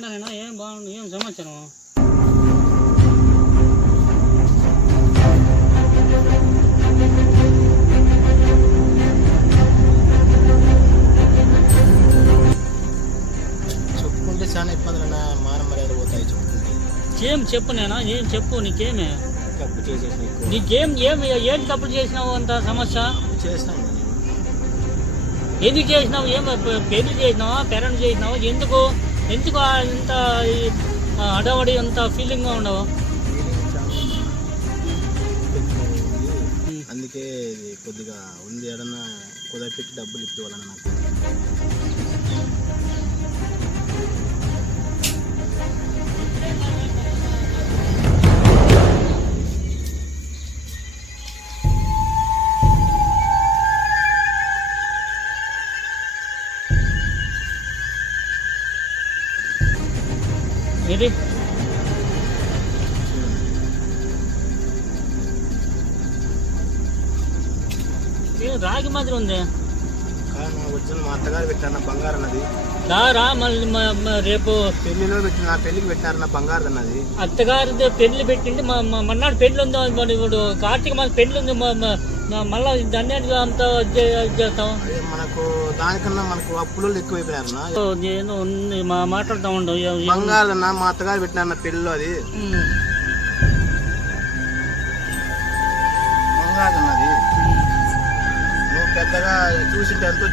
బాగుండాలేనా? ఏం బాగుండు, ఏం సమాచారం? చెప్పుకుంటే చాలా ఇబ్బందులు మాన మర్యాద పోతాయి. చెప్పుకుంటే ఏం చెప్పు నేనా? ఏం చెప్పు, నీకేమే కప్పు చేసేసి నీకేం ఏంటి కప్పుడు చేసినావు అంత సమస్య? చేసినాను నేను. ఎందుకు చేసినావు? ఏం పెళ్లి చేసినావా, పెరడు చేసినావా? ఎందుకు ఎందుకు ఇంత అడవడి అంత ఫీలింగ్గా ఉండవు? అందుకే కొద్దిగా ఉంది, ఏడన్నా కుదరపెట్టి డబ్బులు ఇప్పేవాళ్ళని నాకు. ఇది రాగి మాదిరి ఉంది. వచ్చిన మా అత్తగారు పెట్టారు బంగారు అన్నది. రా మళ్ళీ రేపు పెళ్లిలో పెట్టిన, నా పెళ్లికి పెట్టారు నా బంగారు అన్నది. అత్తగారి పెళ్లి పెట్టింది, మన్నాడు పెళ్లి ఉందో ఇప్పుడు కార్తీక మాసం పెళ్లి ఉంది. మళ్ళా దాన్ని అంతా చేస్తాం. మనకు దానికన్నా మనకు అప్పులు ఎక్కువైపోయారు. నేను మాట్లాడుతూ ఉండవు. బంగారు అన్న మా అత్తగారు పెట్టినారు పెళ్లిలో, అది బంగారు అన్నది. నువ్వు పెద్దగా చూసింటే ఎంతో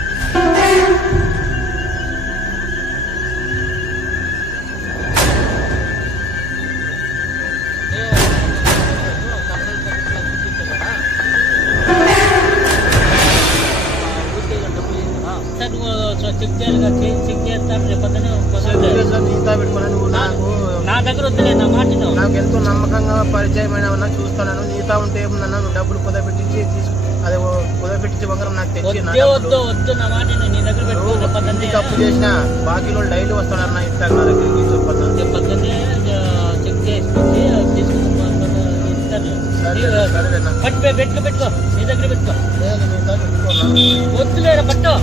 చెక్ చేస్తాను. రేపు నా దగ్గర వద్దులే, నా మాట నాకు ఎంతో నమ్మకంగా పరిచయమైన చూస్తాను. నీతా ఉంటే ఏమన్నా నువ్వు డబ్బులు కుదరపెట్టించి అదే కుదరపెట్టించి బంగారం నాకు తెచ్చి వద్దు నా మాట నీ దగ్గర పెట్టుకో. తప్పు చేసిన బాకీలో డైలీ వస్తున్నారు నా ఇంట్లో నా దగ్గరికి చెప్పొద్దు. పొద్దున్నే చెక్ చేసుకొచ్చి పెట్టుకో, నీ దగ్గర పెట్టుకో. వద్దులేరా పట్టు.